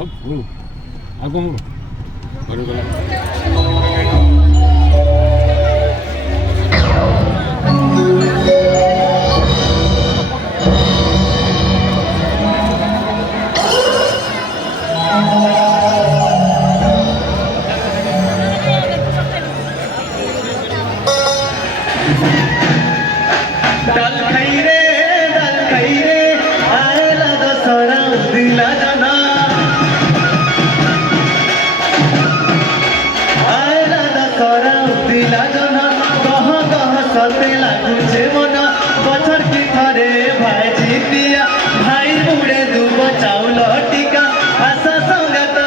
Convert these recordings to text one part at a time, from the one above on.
ଆଉ କ'ଣ ଘରେ ଗଲା डाल खाई रे आयला दसरा दिला जना आयला दसरा दिला जना कह कह सते लागुचे मना बछर की थरे भाजी पिया भाई मुड़े दुब चाउल टिका आस संगत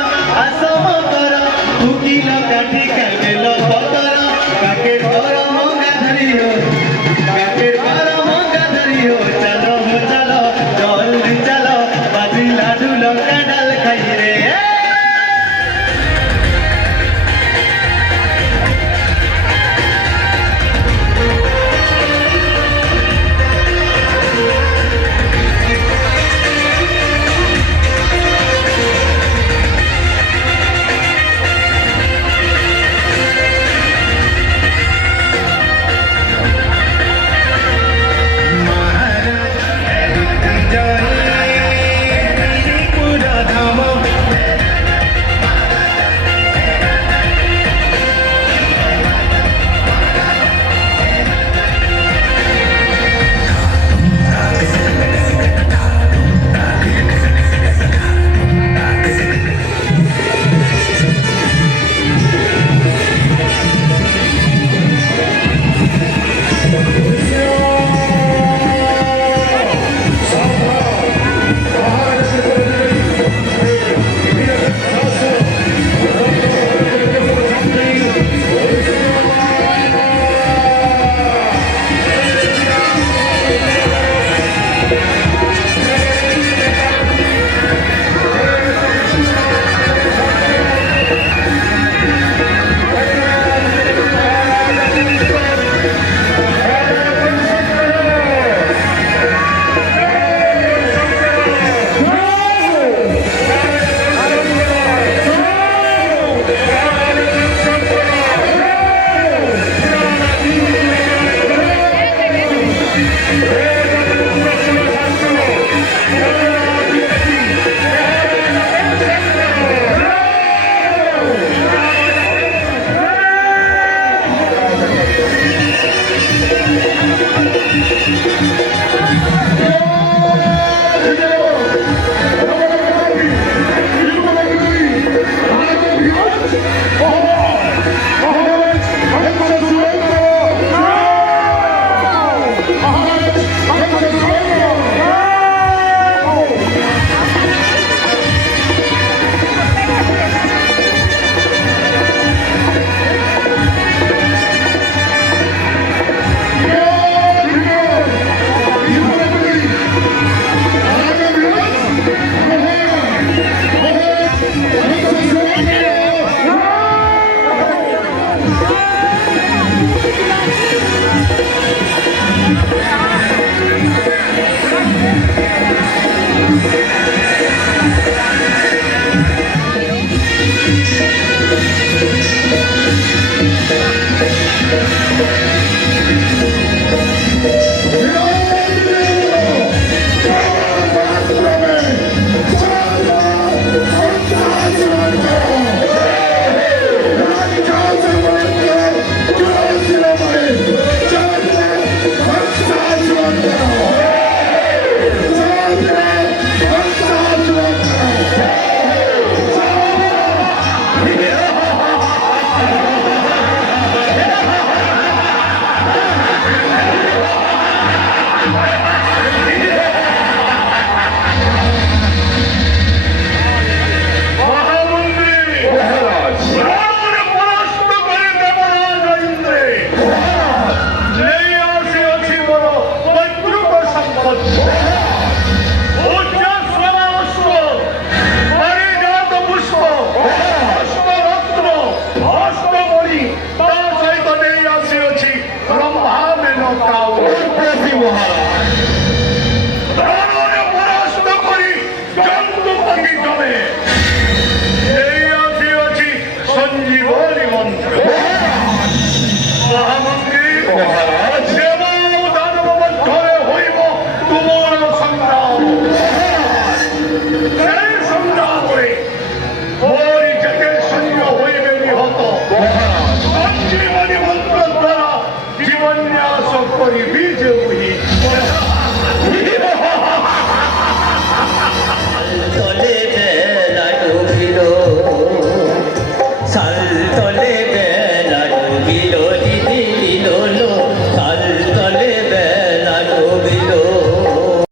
आस मकर भुकिल काठी कागेल पतर काके कर मंगा धरियो काके कर मंगा धरियो चलो हो चलो जल्दी चलो बाजी लाडू लंका डाल खाई रे